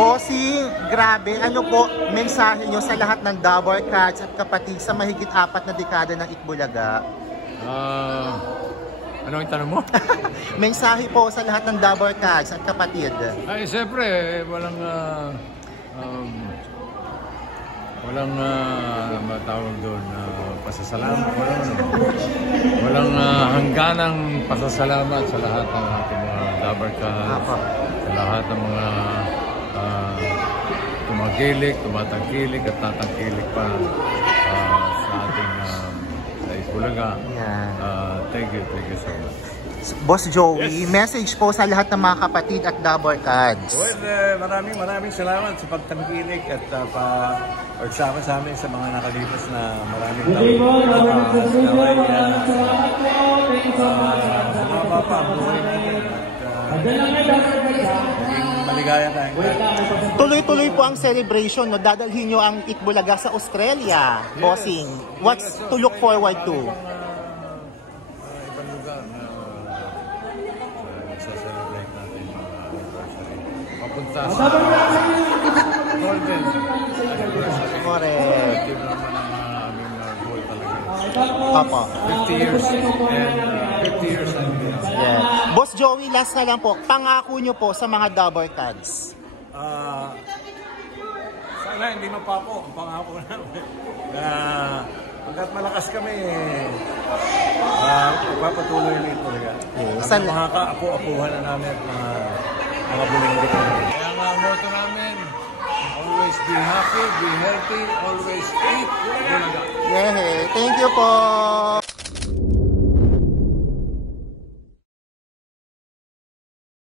Bossing, grabe. Ano po mensahe nyo sa lahat ng Dabber Cats at kapatid sa mahigit 4 na dekada ng Itbulaga? Ano ang tanong mo? Mensahe po sa lahat ng Dabber Cats at kapatid. Ay, siyempre, walang matawag doon pasasalamat. Walang hangganang pasasalamat sa lahat ng ating mga Dabber Cats, sa lahat ng mga tumagilik, tumatangkilik at tatangkilik pa sa ating sa Itbulaga. Thank you so much. Boss Joey, message po sa lahat ng mga kapatid at Dabber Cats. Well, maraming salamat sa pagtangkilik at pagsama sa amin sa mga nakalipas na maraming maligaya tayo. Tuloy-tuloy po ang celebration, no? Dadalhin nyo ang Itbulaga sa Australia, Bossing. What's to look forward to? Ibang lugar na sa-celebrate natin mga anniversary. Papunta sa Golden anniversary. Correct. Ito naman ang aming goal talaga. Papa. 50 years and 50 years and Yeah. Boss Joey, last na lang po, pangako nyo po sa mga Dabber Cats. Sana hindi mapako ang pangako namin na hanggat malakas kami papatuloy ulit talaga. Ang mga kaapu-apuhan na namin at mga buling-buling. Kaya nga ang motto namin, always be happy, be healthy, always eat. Yeah, thank you po.